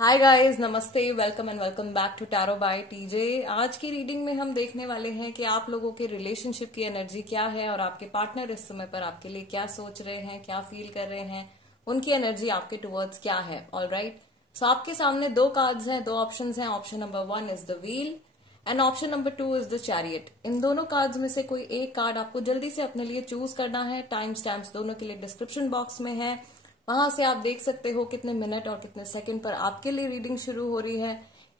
हाय guys, नमस्ते, welcome and welcome back to tarot by TJ. आज की रीडिंग में हम देखने वाले हैं कि आप लोगों के रिलेशनशिप की एनर्जी क्या है और आपके पार्टनर इस समय पर आपके लिए क्या सोच रहे हैं, क्या फील कर रहे हैं, उनकी एनर्जी आपके टुवर्ड्स क्या है। ऑलराइट, सो आपके सामने दो कार्ड्स हैं, दो ऑप्शंस हैं। Option number 1 is the wheel and option number 2 is the chariot. इन दोनों कार्ड्स में से कोई एक कार्ड आपको जल्दी से अपने लिए चूज करना है। टाइम स्टैम्प्स दोनों के लिए डिस्क्रिप्शन बॉक्स में है, वहां से आप देख सकते हो कितने मिनट और कितने सेकंड पर आपके लिए रीडिंग शुरू हो रही है।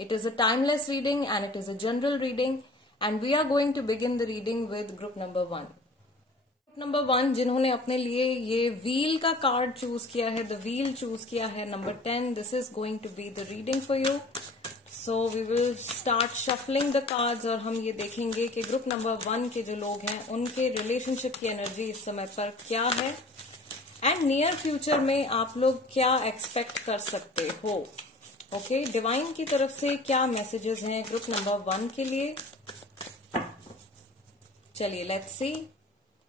It is a timeless reading and it is a general reading and we are going to begin the reading with group number 1। Group number 1 जिन्होंने अपने लिए ये व्हील का कार्ड चूज किया है, द व्हील चूज किया है, number 10, this is going to be the reading for you. So we will start shuffling the cards और हम ये देखेंगे कि ग्रुप नंबर 1 के जो लोग हैं उनके रिलेशनशिप की एनर्जी इस समय पर क्या है एंड नियर फ्यूचर में आप लोग क्या एक्सपेक्ट कर सकते हो। ओके, डिवाइन की तरफ से क्या मैसेजेस हैं ग्रुप नंबर 1 के लिए। चलिए लेट्स सी।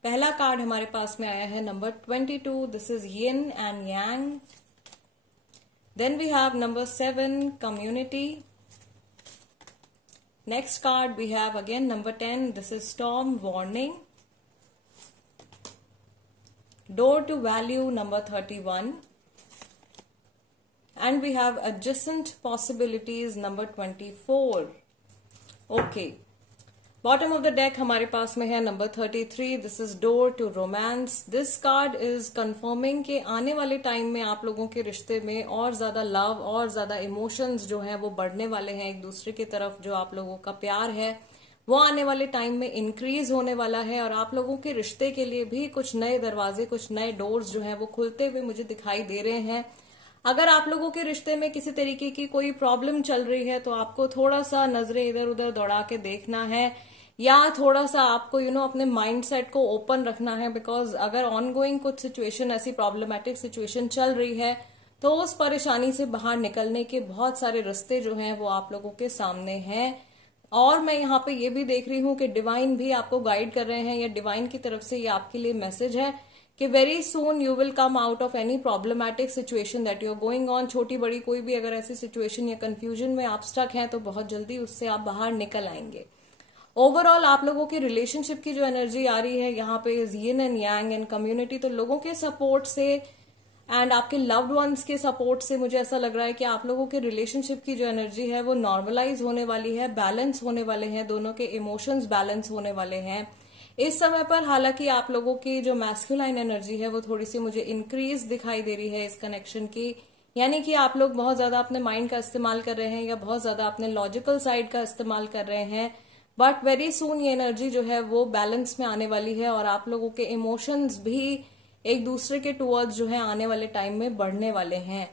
पहला कार्ड हमारे पास में आया है number 22, this is yin and yang. Then we have number 7, community. Next card we have again number 10, this is storm warning. Door to value number 31 and we have adjacent possibilities number 24. Okay, bottom of the deck हमारे पास में है number 33, this is door to romance. This card is confirming कि आने वाले time में आप लोगों के रिश्ते में और ज्यादा लव और ज्यादा इमोशंस जो हैं वो बढ़ने वाले हैं। एक दूसरे की तरफ जो आप लोगों का प्यार है वो आने वाले टाइम में इंक्रीज होने वाला है और आप लोगों के रिश्ते के लिए भी कुछ नए दरवाजे, कुछ नए डोर्स जो हैं वो खुलते हुए मुझे दिखाई दे रहे हैं। अगर आप लोगों के रिश्ते में किसी तरीके की कोई प्रॉब्लम चल रही है तो आपको थोड़ा सा नजरें इधर उधर दौड़ा के देखना है या थोड़ा सा आपको अपने माइंड सेट को ओपन रखना है। बिकॉज अगर ऑनगोइंग कुछ सिचुएशन, ऐसी प्रॉब्लमैटिक सिचुएशन चल रही है तो उस परेशानी से बाहर निकलने के बहुत सारे रास्ते जो हैं वो आप लोगों के सामने हैं। और मैं यहाँ पे ये भी देख रही हूँ कि डिवाइन भी आपको गाइड कर रहे हैं या डिवाइन की तरफ से ये आपके लिए मैसेज है कि very soon you will come out of any problematic situation that you are going on. छोटी बड़ी कोई भी अगर ऐसी सिचुएशन या कंफ्यूजन में आप स्टक हैं तो बहुत जल्दी उससे आप बाहर निकल आएंगे। ओवरऑल आप लोगों की रिलेशनशिप की जो एनर्जी आ रही है यहाँ पे is yin and Yang and community. तो लोगों के सपोर्ट से एंड आपके लव्ड वंस के सपोर्ट से मुझे ऐसा लग रहा है कि आप लोगों के रिलेशनशिप की जो एनर्जी है वो नॉर्मलाइज होने वाली है, बैलेंस होने वाले हैं, दोनों के इमोशंस बैलेंस होने वाले हैं इस समय पर। हालांकि आप लोगों की जो मैस्कुलाइन एनर्जी है वो थोड़ी सी मुझे इंक्रीज दिखाई दे रही है इस कनेक्शन की, यानी कि आप लोग बहुत ज्यादा अपने माइंड का इस्तेमाल कर रहे हैं या बहुत ज्यादा अपने लॉजिकल साइड का इस्तेमाल कर रहे हैं। बट वेरी सून ये एनर्जी जो है वो बैलेंस में आने वाली है और आप लोगों के इमोशंस भी एक दूसरे के टुवर्ड्स जो है आने वाले टाइम में बढ़ने वाले हैं।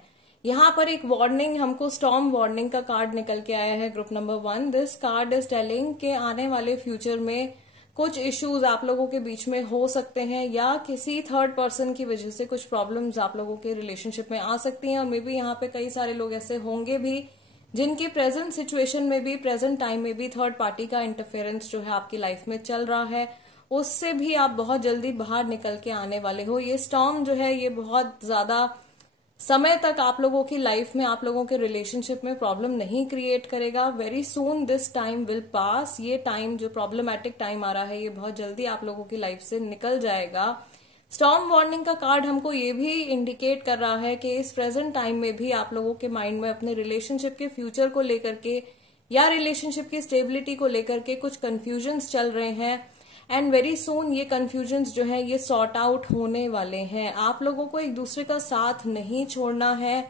यहाँ पर एक वार्निंग, हमको स्टॉर्म वार्निंग का कार्ड निकल के आया है group number 1। This card is telling के आने वाले फ्यूचर में कुछ इश्यूज आप लोगों के बीच में हो सकते हैं या किसी थर्ड पर्सन की वजह से कुछ प्रॉब्लम्स आप लोगों के रिलेशनशिप में आ सकती हैं। और मे बी यहाँ पे कई सारे लोग ऐसे होंगे भी जिनकी प्रेजेंट सिचुएशन में भी, प्रेजेंट टाइम में भी थर्ड पार्टी का इंटरफेरेंस जो है आपकी लाइफ में चल रहा है, उससे भी आप बहुत जल्दी बाहर निकल के आने वाले हो। ये स्टॉर्म जो है ये बहुत ज्यादा समय तक आप लोगों की लाइफ में, आप लोगों के रिलेशनशिप में प्रॉब्लम नहीं क्रिएट करेगा। Very soon this time will pass. ये टाइम जो प्रॉब्लमैटिक टाइम आ रहा है ये बहुत जल्दी आप लोगों की लाइफ से निकल जाएगा। स्टॉर्म वार्निंग का कार्ड हमको ये भी इंडिकेट कर रहा है कि इस प्रेजेंट टाइम में भी आप लोगों के माइंड में अपने रिलेशनशिप के फ्यूचर को लेकर के या रिलेशनशिप की स्टेबिलिटी को लेकर के कुछ कंफ्यूजन्स चल रहे हैं एंड वेरी सून ये कंफ्यूजन्स जो है ये सॉर्ट आउट होने वाले हैं। आप लोगों को एक दूसरे का साथ नहीं छोड़ना है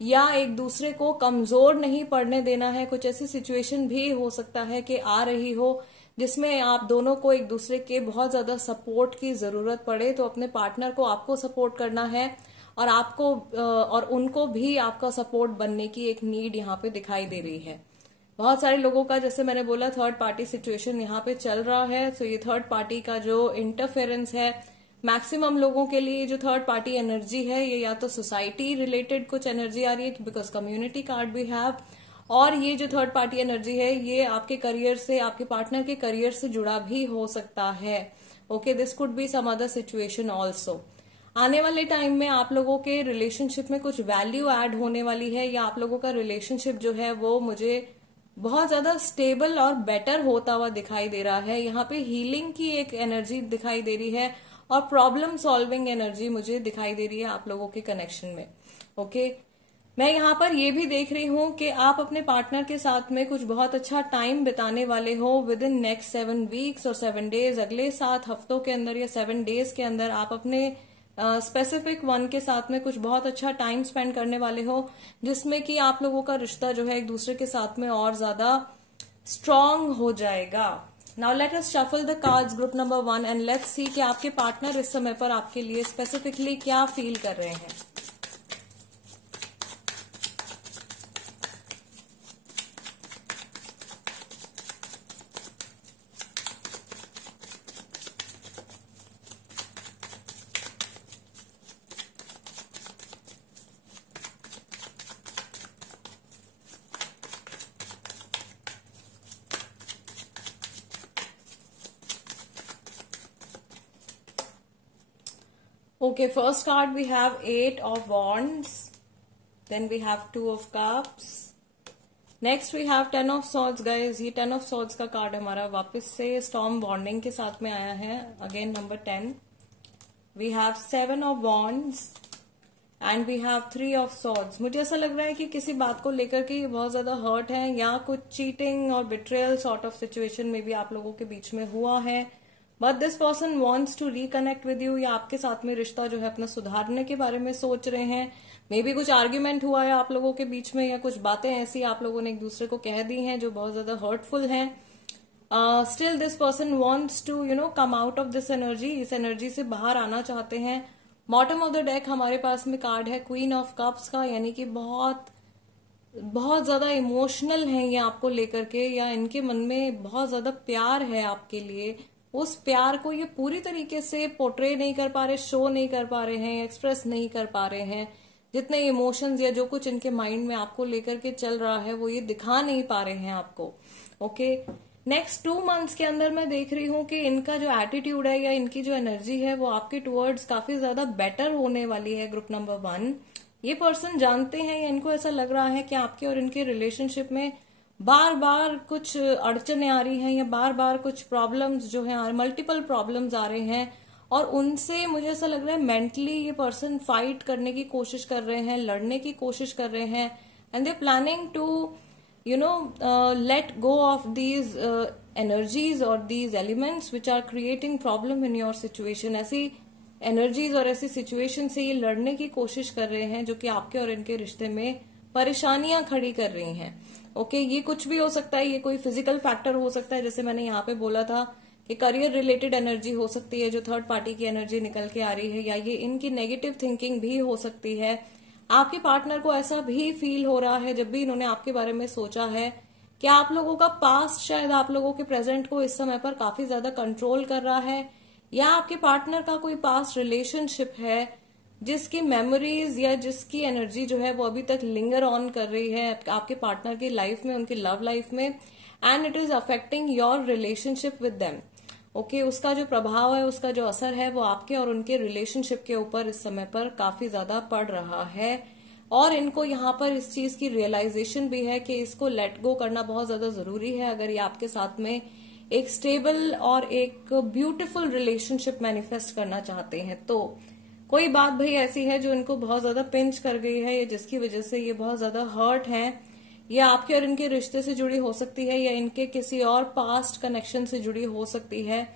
या एक दूसरे को कमजोर नहीं पड़ने देना है। कुछ ऐसी सिचुएशन भी हो सकता है कि आ रही हो जिसमें आप दोनों को एक दूसरे के बहुत ज्यादा सपोर्ट की जरूरत पड़े, तो अपने पार्टनर को आपको सपोर्ट करना है और आपको और उनको भी आपका सपोर्ट बनने की एक नीड यहाँ पे दिखाई दे रही है। बहुत सारे लोगों का, जैसे मैंने बोला, थर्ड पार्टी सिचुएशन यहाँ पे चल रहा है। सो ये थर्ड पार्टी का जो इंटरफेरेंस है, मैक्सिमम लोगों के लिए जो थर्ड पार्टी एनर्जी है ये या तो सोसाइटी रिलेटेड कुछ एनर्जी आ रही है बिकॉज कम्युनिटी कार्ड भी हैव, और ये जो थर्ड पार्टी एनर्जी है ये आपके करियर से, आपके पार्टनर के करियर से जुड़ा भी हो सकता है। Okay, this could be some other situation also. आने वाले टाइम में आप लोगों के रिलेशनशिप में कुछ वैल्यू ऐड होने वाली है, या आप लोगों का रिलेशनशिप जो है वो मुझे बहुत ज्यादा स्टेबल और बेटर होता हुआ दिखाई दे रहा है। यहाँ पे हीलिंग की एक एनर्जी दिखाई दे रही है और प्रॉब्लम सॉल्विंग एनर्जी मुझे दिखाई दे रही है आप लोगों के कनेक्शन में। ओके, मैं यहाँ पर ये भी देख रही हूँ कि आप अपने पार्टनर के साथ में कुछ बहुत अच्छा टाइम बिताने वाले हो विद इन नेक्स्ट 7 वीक्स और 7 डेज। अगले 7 हफ्तों के अंदर या 7 डेज के अंदर आप अपने स्पेसिफिक वन के साथ में कुछ बहुत अच्छा टाइम स्पेंड करने वाले हो, जिसमें कि आप लोगों का रिश्ता जो है एक दूसरे के साथ में और ज्यादा स्ट्रांग हो जाएगा। Now let us shuffle the cards group number 1 and let's see कि आपके पार्टनर इस समय पर आपके लिए स्पेसिफिकली क्या फील कर रहे हैं। Okay, first card we have 8 of Wands, then we have 2 of Cups, next we have 10 of Swords guys। ये 10 of Swords का कार्ड हमारा वापस से Storm बॉन्डिंग के साथ में आया है। Again number 10, we have 7 of Wands and we have 3 of Swords। मुझे ऐसा लग रहा है कि किसी बात को लेकर के बहुत ज्यादा हर्ट है, या कुछ चीटिंग और बिट्रेयल सॉर्ट ऑफ सिचुएशन में भी आप लोगों के बीच में हुआ है, but this person wants to reconnect with you, या आपके साथ में रिश्ता जो है अपना सुधारने के बारे में सोच रहे हैं। मे बी कुछ आर्ग्यूमेंट हुआ है आप लोगों के बीच में, या कुछ बातें ऐसी आप लोगों ने एक दूसरे को कह दी हैं जो बहुत ज्यादा हर्टफुल हैं। Still this person wants to come out of this energy, इस एनर्जी से बाहर आना चाहते हैं। बॉटम ऑफ द डेक हमारे पास में कार्ड है क्वीन ऑफ कप्स का, यानी कि बहुत बहुत ज्यादा इमोशनल है ये आपको लेकर के, या इनके मन में बहुत ज्यादा प्यार है आपके लिए। उस प्यार को ये पूरी तरीके से पोर्ट्रे नहीं कर पा रहे, शो नहीं कर पा रहे हैं, एक्सप्रेस नहीं कर पा रहे हैं। जितने इमोशंस या जो कुछ इनके माइंड में आपको लेकर के चल रहा है वो ये दिखा नहीं पा रहे हैं आपको। ओके, नेक्स्ट 2 मंथ्स के अंदर मैं देख रही हूँ कि इनका जो एटीट्यूड है या इनकी जो एनर्जी है वो आपके टुवर्ड्स काफी ज्यादा बेटर होने वाली है। ग्रुप नंबर 1, ये पर्सन जानते हैं या इनको ऐसा लग रहा है कि आपके और इनके रिलेशनशिप में बार बार कुछ अड़चने आ रही हैं, या बार बार कुछ प्रॉब्लम्स जो हैं, मल्टीपल प्रॉब्लम्स आ रहे हैं, और उनसे मुझे ऐसा लग रहा है मेंटली ये पर्सन फाइट करने की कोशिश कर रहे हैं, लड़ने की कोशिश कर रहे हैं, and they planning to let go of these energies or these elements which are creating problem in your situation। ऐसी energies और ऐसी situation से ये लड़ने की कोशिश कर रहे हैं जो कि आपके और इनके रिश्ते में परेशानियां खड़ी कर रही हैं। ओके, ये कुछ भी हो सकता है, ये कोई फिजिकल फैक्टर हो सकता है, जैसे मैंने यहाँ पे बोला था कि करियर रिलेटेड एनर्जी हो सकती है जो थर्ड पार्टी की एनर्जी निकल के आ रही है, या ये इनकी नेगेटिव थिंकिंग भी हो सकती है। आपके पार्टनर को ऐसा भी फील हो रहा है जब भी इन्होंने आपके बारे में सोचा है कि आप लोगों का पास्ट शायद आप लोगों के प्रेजेंट को इस समय पर काफी ज्यादा कंट्रोल कर रहा है, या आपके पार्टनर का कोई पास्ट रिलेशनशिप है जिसकी मेमोरीज या जिसकी एनर्जी जो है वो अभी तक लिंगर ऑन कर रही है आपके पार्टनर की लाइफ में, उनकी लव लाइफ में, and it is affecting your relationship with them. Okay, उसका जो प्रभाव है, उसका जो असर है वो आपके और उनके रिलेशनशिप के ऊपर इस समय पर काफी ज्यादा पड़ रहा है, और इनको यहाँ पर इस चीज की रियलाइजेशन भी है कि इसको लेट गो करना बहुत ज्यादा जरूरी है अगर ये आपके साथ में एक स्टेबल और एक ब्यूटीफुल रिलेशनशिप मैनिफेस्ट करना चाहते हैं। तो कोई बात भाई ऐसी है जो इनको बहुत ज्यादा पिंच कर गई है, या जिसकी वजह से ये बहुत ज्यादा हर्ट है, या आपके और इनके रिश्ते से जुड़ी हो सकती है, या इनके किसी और पास्ट कनेक्शन से जुड़ी हो सकती है,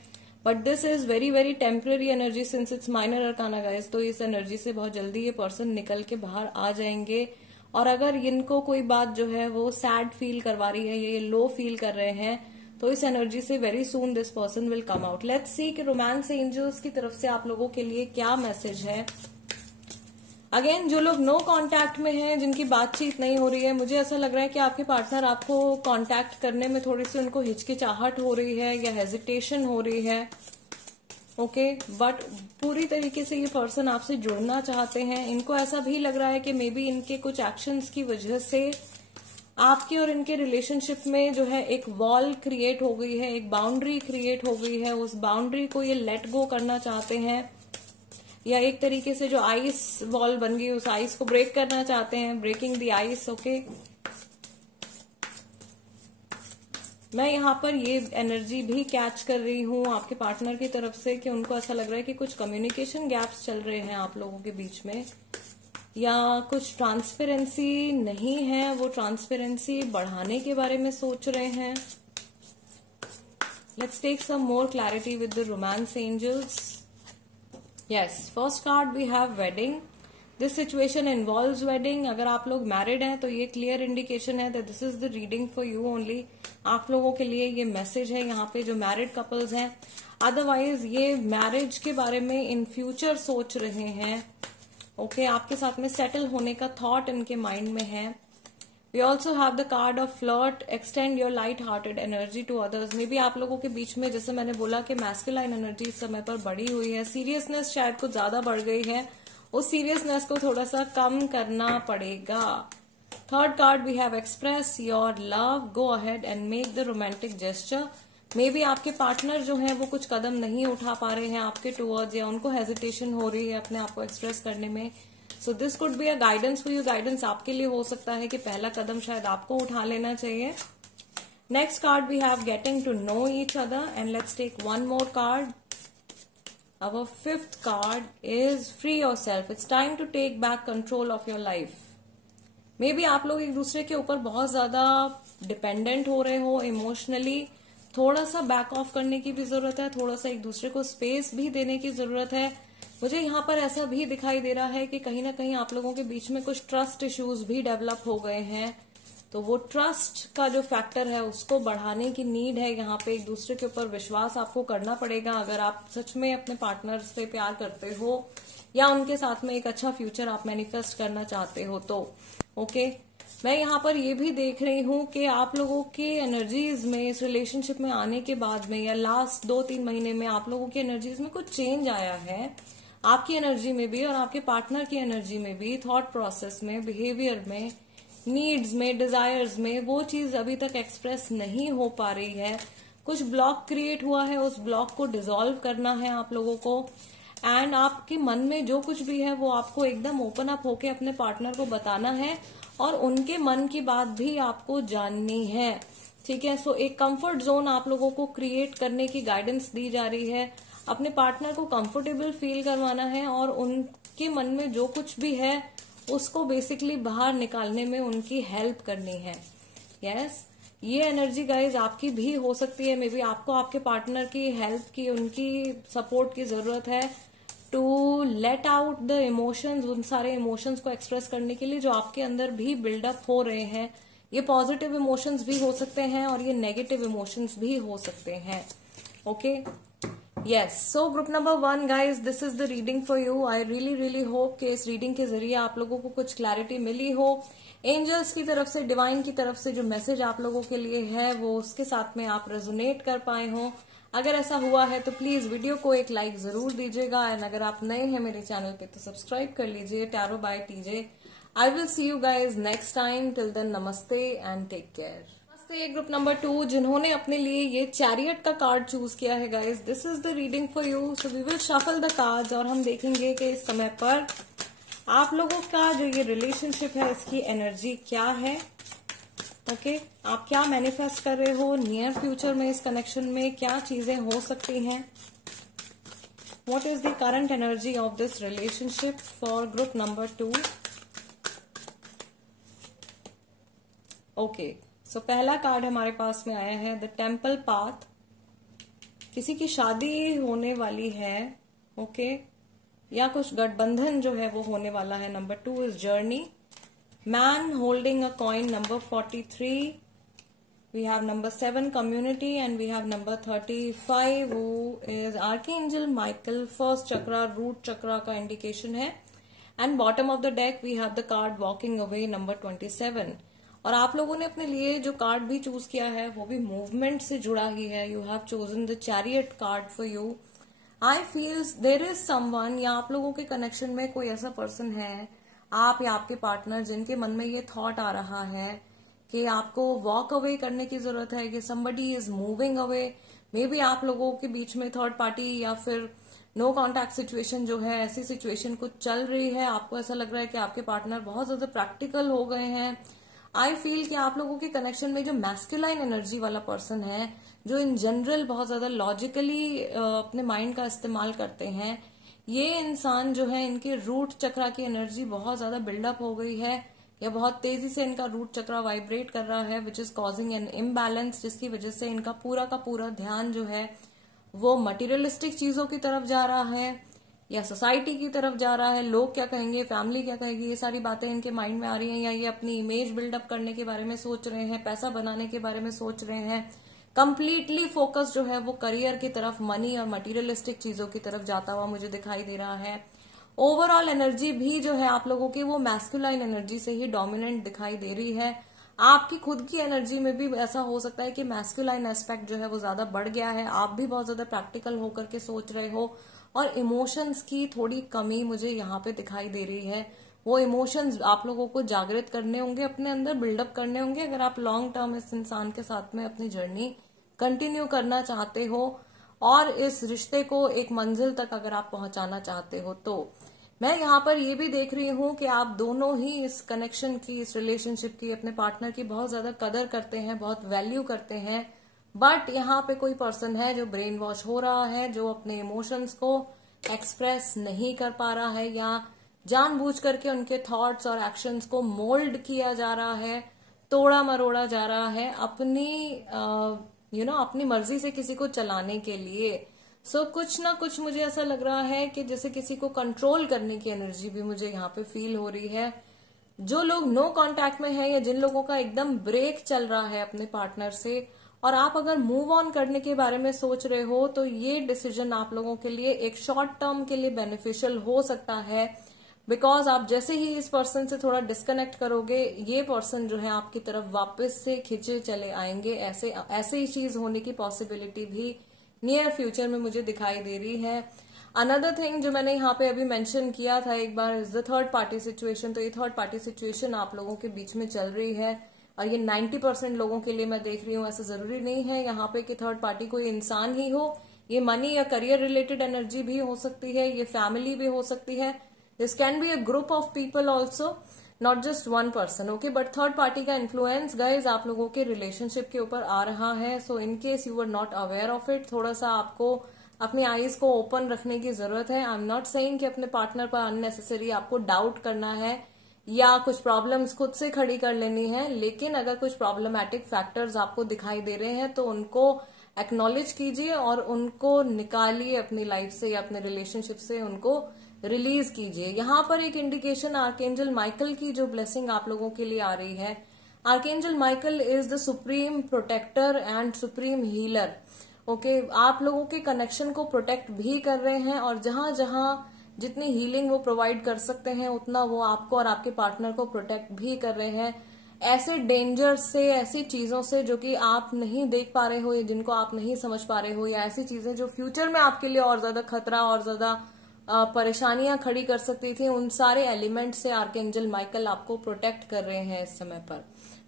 but this is very very temporary energy since it's minor arcana guys. तो इस एनर्जी से बहुत जल्दी ये पर्सन निकल के बाहर आ जाएंगे, और अगर इनको कोई बात जो है वो सैड फील करवा रही है, ये लो फील कर रहे हैं, तो इस एनर्जी से very soon this person will come out. Let's see कि रोमांस एंजल्स की तरफ से आप लोगों के लिए क्या मैसेज है। अगेन, जो लोग नो कांटेक्ट में हैं, जिनकी बातचीत नहीं हो रही है, मुझे ऐसा लग रहा है कि आपके पार्टनर आपको कांटेक्ट करने में थोड़ी सी उनको हिचकिचाहट हो रही है या हेजिटेशन हो रही है। ओके, बट पूरी तरीके से ये पर्सन आपसे जुड़ना चाहते हैं। इनको ऐसा भी लग रहा है कि मे बी इनके कुछ एक्शंस की वजह से आपके और इनके रिलेशनशिप में जो है एक वॉल क्रिएट हो गई है, एक बाउंड्री क्रिएट हो गई है। उस बाउंड्री को ये लेट गो करना चाहते हैं, या एक तरीके से जो आइस वॉल बन गई उस आइस को ब्रेक करना चाहते हैं, ब्रेकिंग द आइस। ओके, मैं यहाँ पर ये एनर्जी भी कैच कर रही हूँ आपके पार्टनर की तरफ से कि उनको ऐसा लग रहा है कि कुछ कम्युनिकेशन गैप्स चल रहे हैं आप लोगों के बीच में, या कुछ ट्रांसपेरेंसी नहीं है, वो ट्रांसपेरेंसी बढ़ाने के बारे में सोच रहे हैं। Let's take some more clarity with the romance angels. Yes, first card we have wedding. This situation involves wedding. अगर आप लोग मैरिड हैं तो ये क्लियर इंडिकेशन है that this is the reading for you only. आप लोगों के लिए ये मैसेज है यहाँ पे जो मैरिड कपल्स हैं। अदरवाइज ये मैरिज के बारे में इन फ्यूचर सोच रहे हैं। ओके, आपके साथ में सेटल होने का थॉट इनके माइंड में है। We also have the card of flirt. Extend your light hearted energy to others. Maybe आप लोगों के बीच में, जैसे मैंने बोला कि मैस्कुलाइन एनर्जी इस समय पर बढ़ी हुई है, सीरियसनेस शायद कुछ ज्यादा बढ़ गई है, उस सीरियसनेस को थोड़ा सा कम करना पड़ेगा। Third card we have express your love. Go ahead and make the romantic gesture. Maybe आपके पार्टनर जो है वो कुछ कदम नहीं उठा पा रहे हैं आपके टूवर्ड्स, या उनको हेजिटेशन हो रही है अपने आप को एक्सप्रेस करने में। सो this could be a guidance for you. Guidance आपके लिए हो सकता है कि पहला कदम शायद आपको उठा लेना चाहिए। Next card we have getting to know each other, and let's take one more card. Our fifth card is free yourself. It's time to take back control of your life. May be आप लोग एक दूसरे के ऊपर बहुत ज्यादा dependent हो रहे हो इमोशनली। थोड़ा सा बैक ऑफ करने की भी जरूरत है, थोड़ा सा एक दूसरे को स्पेस भी देने की जरूरत है। मुझे यहाँ पर ऐसा भी दिखाई दे रहा है कि कहीं ना कहीं आप लोगों के बीच में कुछ ट्रस्ट इश्यूज भी डेवलप हो गए हैं। तो वो ट्रस्ट का जो फैक्टर है उसको बढ़ाने की नीड है। यहाँ पे एक दूसरे के ऊपर विश्वास आपको करना पड़ेगा अगर आप सच में अपने पार्टनर से प्यार करते हो या उनके साथ में एक अच्छा फ्यूचर आप मैनिफेस्ट करना चाहते हो तो। ओके, मैं यहाँ पर ये भी देख रही हूँ कि आप लोगों के एनर्जीज में इस रिलेशनशिप में आने के बाद में या लास्ट 2-3 महीने में आप लोगों की एनर्जीज में कुछ चेंज आया है। आपकी एनर्जी में भी और आपके पार्टनर की एनर्जी में भी, थॉट प्रोसेस में, बिहेवियर में, नीड्स में, डिजायर्स में, वो चीज अभी तक एक्सप्रेस नहीं हो पा रही है। कुछ ब्लॉक क्रिएट हुआ है, उस ब्लॉक को डिसॉल्व करना है आप लोगों को। एंड आपके मन में जो कुछ भी है वो आपको एकदम ओपन अप होके अपने पार्टनर को बताना है और उनके मन की बात भी आपको जाननी है। ठीक है, सो एक कंफर्ट जोन आप लोगों को क्रिएट करने की गाइडेंस दी जा रही है। अपने पार्टनर को कंफर्टेबल फील करवाना है और उनके मन में जो कुछ भी है उसको बेसिकली बाहर निकालने में उनकी हेल्प करनी है। यस, ये एनर्जी गाइज आपकी भी हो सकती है। मे बी आपको आपके पार्टनर की हेल्प की, उनकी सपोर्ट की जरूरत है to let out the emotions, उन सारे इमोशंस को एक्सप्रेस करने के लिए जो आपके अंदर भी बिल्डअप हो रहे हैं। ये पॉजिटिव इमोशंस भी हो सकते हैं और ये नेगेटिव इमोशंस भी हो सकते हैं। Okay, yes, so group number 1 guys, this is the reading for you. I really hope कि इस रीडिंग के जरिए आप लोगों को कुछ क्लैरिटी मिली हो। एंजल्स की तरफ से, डिवाइन की तरफ से जो मैसेज आप लोगों के लिए है वो उसके साथ में आप रेजोनेट कर पाए हो। अगर ऐसा हुआ है तो प्लीज वीडियो को एक लाइक जरूर दीजिएगा। एंड अगर आप नए हैं मेरे चैनल पे तो सब्सक्राइब कर लीजिए। Tarot by TJ. I will see you guys next time. Till then नमस्ते and take care. Group number 2 जिन्होंने अपने लिए ये चैरियट का कार्ड चूज किया है guys, this is the reading for you. So we will shuffle the cards और हम देखेंगे कि इस समय पर आप लोगों का जो ये रिलेशनशिप है इसकी एनर्जी क्या है। ओके, आप क्या मैनिफेस्ट कर रहे हो नियर फ्यूचर में, इस कनेक्शन में क्या चीजें हो सकती हैं। What is the current energy of this relationship for group number 2। Okay, so पहला कार्ड हमारे पास में आया है द टेम्पल पाथ। किसी की शादी होने वाली है। ओके, या कुछ गठबंधन जो है वो होने वाला है। Number 2 is journey. Man holding a coin. Number 43 we have number 7 community and we have number 35 वो is archangel Michael. First chakra, root chakra का इंडिकेशन है। And bottom of the deck we have the card walking away number 27। और आप लोगों ने अपने लिए जो कार्ड भी चूज किया है वो भी मूवमेंट से जुड़ा ही है। You have chosen the chariot card for you. I feels there is someone, या आप लोगों के कनेक्शन में कोई ऐसा पर्सन है, आप या आपके पार्टनर, जिनके मन में ये थॉट आ रहा है कि आपको वॉक अवे करने की जरूरत है, कि somebody is moving away. May be आप लोगों के बीच में थर्ड पार्टी या फिर नो कॉन्टैक्ट सिचुएशन जो है, ऐसी सिचुएशन कुछ चल रही है। आपको ऐसा लग रहा है कि आपके पार्टनर बहुत ज्यादा प्रैक्टिकल हो गए हैं। आई फील कि आप लोगों के कनेक्शन में जो मैस्कुलाइन एनर्जी वाला पर्सन है, जो इन जनरल बहुत ज्यादा लॉजिकली अपने माइंड का इस्तेमाल करते हैं, ये इंसान जो है, इनके रूट चक्रा की एनर्जी बहुत ज्यादा बिल्डअप हो गई है, या बहुत तेजी से इनका रूट चक्रा वाइब्रेट कर रहा है, which is causing an imbalance, जिसकी वजह से इनका पूरा का पूरा ध्यान जो है वो मटेरियलिस्टिक चीजों की तरफ जा रहा है, या सोसाइटी की तरफ जा रहा है। लोग क्या कहेंगे, फैमिली क्या कहेगी, ये सारी बातें इनके माइंड में आ रही हैं, या ये अपनी इमेज बिल्डअप करने के बारे में सोच रहे हैं, पैसा बनाने के बारे में सोच रहे हैं। कंप्लीटली फोकस जो है वो करियर की तरफ, मनी और मटेरियलिस्टिक चीजों की तरफ जाता हुआ मुझे दिखाई दे रहा है। ओवरऑल एनर्जी भी जो है आप लोगों की वो मैस्कुलाइन एनर्जी से ही डोमिनेंट दिखाई दे रही है। आपकी खुद की एनर्जी में भी ऐसा हो सकता है कि मैस्कुलाइन एस्पेक्ट जो है वो ज्यादा बढ़ गया है। आप भी बहुत ज्यादा प्रैक्टिकल होकर के सोच रहे हो, और इमोशंस की थोड़ी कमी मुझे यहाँ पे दिखाई दे रही है। वो इमोशंस आप लोगों को जागृत करने होंगे, अपने अंदर बिल्डअप करने होंगे, अगर आप लॉन्ग टर्म इस इंसान के साथ में अपनी जर्नी कंटिन्यू करना चाहते हो और इस रिश्ते को एक मंजिल तक अगर आप पहुंचाना चाहते हो। तो मैं यहाँ पर ये भी देख रही हूँ कि आप दोनों ही इस कनेक्शन की, इस रिलेशनशिप की, अपने पार्टनर की बहुत ज्यादा कदर करते हैं, बहुत वैल्यू करते हैं। बट यहाँ पे कोई पर्सन है जो ब्रेन वॉश हो रहा है, जो अपने इमोशंस को एक्सप्रेस नहीं कर पा रहा है, या जानबूझ करके उनके थॉट्स और एक्शंस को मोल्ड किया जा रहा है, तोड़ा मरोड़ा जा रहा है अपनी अपनी मर्जी से किसी को चलाने के लिए। सो कुछ ना कुछ मुझे ऐसा लग रहा है कि जैसे किसी को कंट्रोल करने की एनर्जी भी मुझे यहाँ पे फील हो रही है। जो लोग नो कांटेक्ट में है, या जिन लोगों का एकदम ब्रेक चल रहा है अपने पार्टनर से, और आप अगर मूव ऑन करने के बारे में सोच रहे हो, तो ये डिसीजन आप लोगों के लिए एक शॉर्ट टर्म के लिए बेनिफिशियल हो सकता है। बिकॉज आप जैसे ही इस पर्सन से थोड़ा डिस्कनेक्ट करोगे, ये पर्सन जो है आपकी तरफ वापस से खिंचे चले आएंगे। ऐसे ही चीज होने की पॉसिबिलिटी भी नियर फ्यूचर में मुझे दिखाई दे रही है। अनदर थिंग जो मैंने यहाँ पे अभी मेंशन किया था एक बार, is the third party situation. तो ये थर्ड पार्टी सिचुएशन आप लोगों के बीच में चल रही है, और ये 90% लोगों के लिए मैं देख रही हूँ। ऐसा जरूरी नहीं है यहाँ पे कि थर्ड पार्टी कोई इंसान ही हो, ये मनी या करियर रिलेटेड एनर्जी भी हो सकती है, ये फैमिली भी हो सकती है, this can be a group of people also, not just one person. Okay, but third party का इन्फ्लुएंस गाइज आप लोगों के रिलेशनशिप के ऊपर आ रहा है। So in case you are not aware of it, थोड़ा सा आपको अपनी आईज को ओपन रखने की जरूरत है। आई एम नॉट सेइंग कि अपने पार्टनर पर अननेसेसरी आपको डाउट करना है या कुछ प्रॉब्लम्स खुद से खड़ी कर लेनी है, लेकिन अगर कुछ प्रॉब्लमैटिक फैक्टर्स आपको दिखाई दे रहे हैं तो उनको एक्नॉलेज कीजिए और उनको निकालिए अपनी लाइफ से या अपने रिलेशनशिप से, उनको रिलीज कीजिए। यहाँ पर एक इंडिकेशन आर्कएंजल माइकल की जो ब्लेसिंग आप लोगों के लिए आ रही है। Archangel Michael is the supreme protector and supreme healer. Okay, आप लोगों के कनेक्शन को प्रोटेक्ट भी कर रहे हैं, और जहां जहां जितनी हीलिंग वो प्रोवाइड कर सकते हैं उतना वो आपको और आपके पार्टनर को प्रोटेक्ट भी कर रहे हैं ऐसे डेंजर से, ऐसी चीजों से जो कि आप नहीं देख पा रहे हो या जिनको आप नहीं समझ पा रहे हो, या ऐसी चीजें जो फ्यूचर में आपके लिए और ज्यादा खतरा और ज्यादा परेशानियां खड़ी कर सकती थी, उन सारे एलिमेंट से आर्कएंजल माइकल आपको प्रोटेक्ट कर रहे हैं इस समय पर।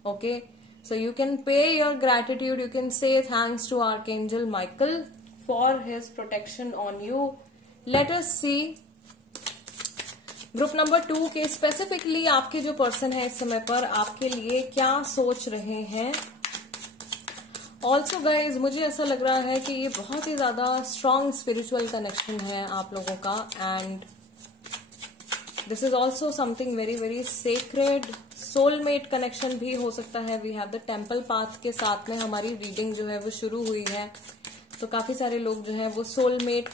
Okay, so you can pay your gratitude, you can say thanks to archangel Michael for his protection on you. Let us see group number 2 के स्पेसिफिकली आपके जो पर्सन है इस समय पर आपके लिए क्या सोच रहे हैं। ऑल्सो गाइज मुझे ऐसा लग रहा है कि ये बहुत ही ज्यादा स्ट्रॉन्ग स्पिरिचुअल कनेक्शन है आप लोगों का, and this is also something very very sacred. Soulmate connection भी हो सकता है। We have the temple path के साथ में हमारी रीडिंग जो है वो शुरू हुई है, तो काफी सारे लोग जो है वो सोलमेट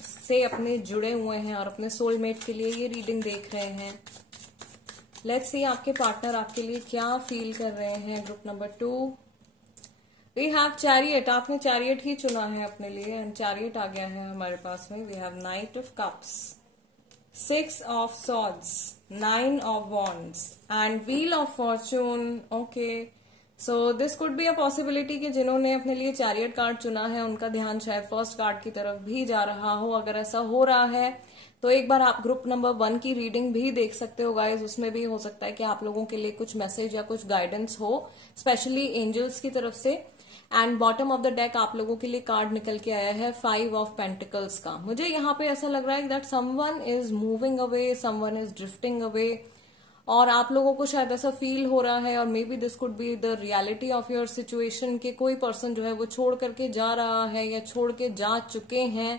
से अपने जुड़े हुए हैं और अपने सोलमेट के लिए ये रीडिंग देख रहे हैं। लेट्स सी आपके पार्टनर आपके लिए क्या फील कर रहे हैं। Group number 2 we have chariot. आपने चैरियट ही चुना है अपने लिए, एंड चैरियट आ गया है हमारे पास में। We have knight of cups, 6 of swords, 9 of wands and wheel of fortune. Okay, so this could be a possibility कि जिन्होंने अपने लिए चैरियट कार्ड चुना है उनका ध्यान शायद फर्स्ट कार्ड की तरफ भी जा रहा हो। अगर ऐसा हो रहा है तो एक बार आप ग्रुप नंबर 1 की रीडिंग भी देख सकते हो गाइज। उसमें भी हो सकता है कि आप लोगों के लिए कुछ मैसेज या कुछ गाइडेंस हो, स्पेशली एंजल्स की तरफ से। And bottom of the deck आप लोगों के लिए कार्ड निकल के आया है 5 ऑफ पेंटिकल्स का। मुझे यहाँ पे ऐसा लग रहा है that someone is moving away, someone is drifting away, और आप लोगों को शायद ऐसा फील हो रहा है, और may be this could be the reality of your situation, कि कोई पर्सन जो है वो छोड़ करके जा रहा है या छोड़ के जा चुके हैं।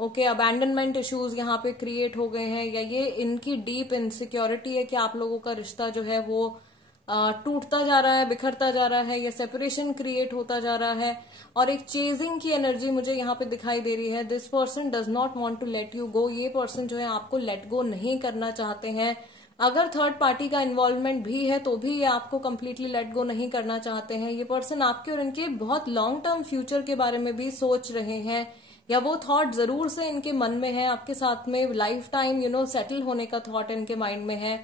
ओके, अबैंडनमेंट इश्यूज यहाँ पे क्रिएट हो गए हैं, या ये इनकी डीप इनसिक्योरिटी है कि आप लोगों का रिश्ता जो है वो टूटता जा रहा है, बिखरता जा रहा है, या सेपरेशन क्रिएट होता जा रहा है। और एक चेजिंग की एनर्जी मुझे यहाँ पे दिखाई दे रही है। This person does not want to let you go. ये पर्सन जो है आपको लेट गो नहीं करना चाहते हैं। अगर थर्ड पार्टी का इन्वॉल्वमेंट भी है तो भी ये आपको कंप्लीटली लेट गो नहीं करना चाहते हैं। ये पर्सन आपके और इनके बहुत लॉन्ग टर्म फ्यूचर के बारे में भी सोच रहे हैं, या वो थॉट जरूर से इनके मन में है, आपके साथ में लाइफ टाइम सेटल होने का थॉट इनके माइंड में है।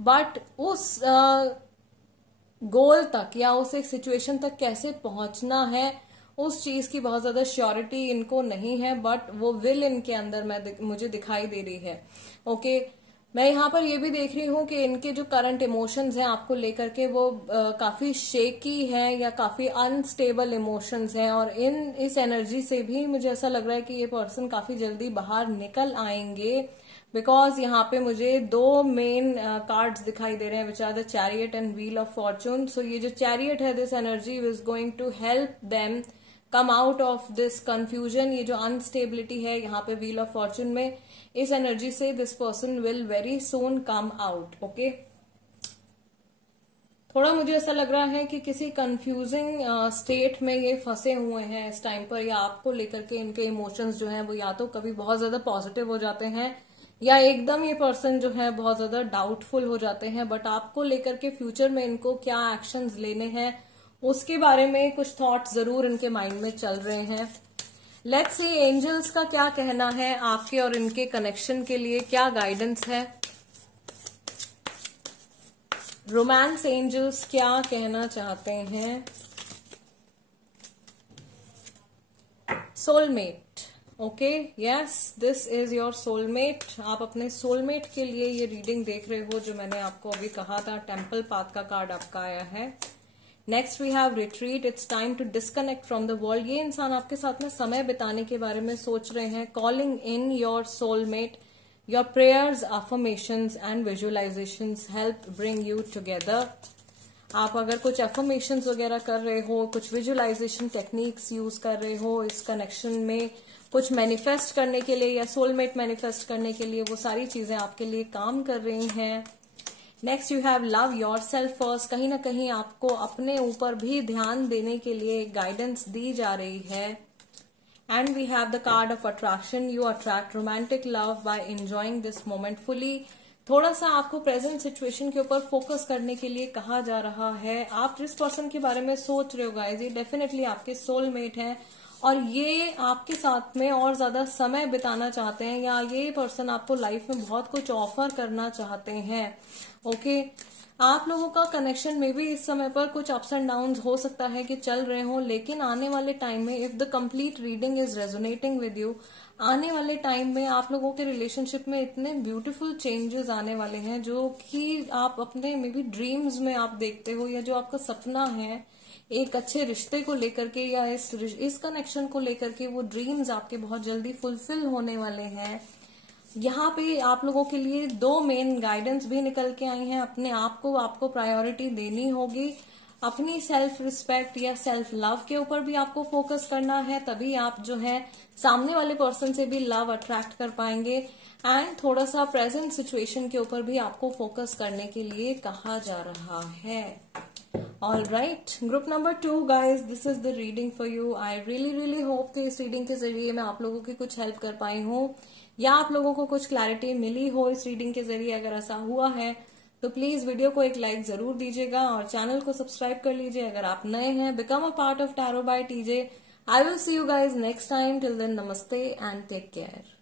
बट उस गोल तक या उस एक सिचुएशन तक कैसे पहुंचना है, उस चीज की बहुत ज्यादा श्योरिटी इनको नहीं है, बट वो विल इनके अंदर मुझे दिखाई दे रही है। ओके, मैं यहाँ पर ये भी देख रही हूँ कि इनके जो करंट इमोशंस हैं आपको लेकर के वो काफी शेकी है या काफी अनस्टेबल इमोशंस हैं, और इस एनर्जी से भी मुझे ऐसा लग रहा है कि ये पर्सन काफी जल्दी बाहर निकल आएंगे, बिकॉज यहाँ पे मुझे 2 मेन कार्ड्स दिखाई दे रहे हैं, which are the chariot and wheel of fortune. So ये जो चैरियट है, this energy is going to help them come out of this confusion. ये जो अनस्टेबिलिटी है यहाँ पे व्हील ऑफ फॉर्चून में, इस एनर्जी से this person will very soon come out. Okay, थोड़ा मुझे ऐसा लग रहा है कि किसी कंफ्यूजिंग स्टेट में ये फंसे हुए हैं इस टाइम पर, या आपको लेकर के इनके इमोशंस जो हैं वो या तो कभी बहुत ज्यादा पॉजिटिव हो जाते हैं, या एकदम ये पर्सन जो है बहुत ज्यादा डाउटफुल हो जाते हैं। बट आपको लेकर के फ्यूचर में इनको क्या एक्शंस लेने हैं उसके बारे में कुछ थॉट्स जरूर इनके माइंड में चल रहे हैं। लेट्स सी एंजल्स का क्या कहना है आपके और इनके कनेक्शन के लिए, क्या गाइडेंस है। रोमांस एंजल्स क्या कहना चाहते हैं। Soulmate, okay, yes, this is your soulmate. आप अपने सोलमेट के लिए ये रीडिंग देख रहे हो, जो मैंने आपको अभी कहा था। टेम्पल पाथ का कार्ड आपका आया है। Next we have retreat, it's time to disconnect from the world. ये इंसान आपके साथ में समय बिताने के बारे में सोच रहे हैं। Calling in your soulmate, your prayers, affirmations and visualisations help bring you together. आप अगर कुछ अफर्मेशंस वगैरह कर रहे हो, कुछ विजुअलाइजेशन टेक्निक्स यूज कर रहे हो इस कनेक्शन में, कुछ मैनिफेस्ट करने के लिए या सोलमेट मैनिफेस्ट करने के लिए, वो सारी चीजें आपके लिए काम कर रही हैं। Next you have love your self first. कहीं ना कहीं आपको अपने ऊपर भी ध्यान देने के लिए गाइडेंस दी जा रही है। And we have the card of attraction, you attract romantic love by enjoying this moment fully. थोड़ा सा आपको प्रेजेंट सिचुएशन के ऊपर फोकस करने के लिए कहा जा रहा है। आप जिस पर्सन के बारे में सोच रहे हो गाइस, ये डेफिनेटली आपके सोलमेट है, और ये आपके साथ में और ज्यादा समय बिताना चाहते हैं, या ये पर्सन आपको लाइफ में बहुत कुछ ऑफर करना चाहते हैं। ओके, आप लोगों का कनेक्शन में भी इस समय पर कुछ अप्स एंड डाउन्स हो सकता है कि चल रहे हो, लेकिन आने वाले टाइम में, if the complete reading is resonating with you, आने वाले टाइम में आप लोगों के रिलेशनशिप में इतने ब्यूटीफुल चेंजेस आने वाले हैं, जो कि आप अपने मे बी ड्रीम्स में आप देखते हो, या जो आपका सपना है एक अच्छे रिश्ते को लेकर के, या इस कनेक्शन को लेकर के, वो ड्रीम्स आपके बहुत जल्दी फुलफिल होने वाले हैं। यहाँ पे आप लोगों के लिए 2 मेन गाइडेंस भी निकल के आई हैं। अपने आप को आपको प्रायोरिटी देनी होगी, अपनी सेल्फ रिस्पेक्ट या सेल्फ लव के ऊपर भी आपको फोकस करना है, तभी आप जो है सामने वाले पर्सन से भी लव अट्रैक्ट कर पाएंगे। एंड थोड़ा सा प्रेजेंट सिचुएशन के ऊपर भी आपको फोकस करने के लिए कहा जा रहा है। All right, group number 2 guys, this is the reading for you. I really hope कि इस रीडिंग के जरिए मैं आप लोगों की कुछ हेल्प कर पाई हूँ, या आप लोगों को कुछ क्लैरिटी मिली हो इस रीडिंग के जरिए। अगर ऐसा हुआ है तो प्लीज वीडियो को एक लाइक जरूर दीजिएगा, और चैनल को सब्सक्राइब कर लीजिए अगर आप नए हैं। Become a part of tarot by TJ. I will see you guys next time. Till then, नमस्ते एंड टेक केयर।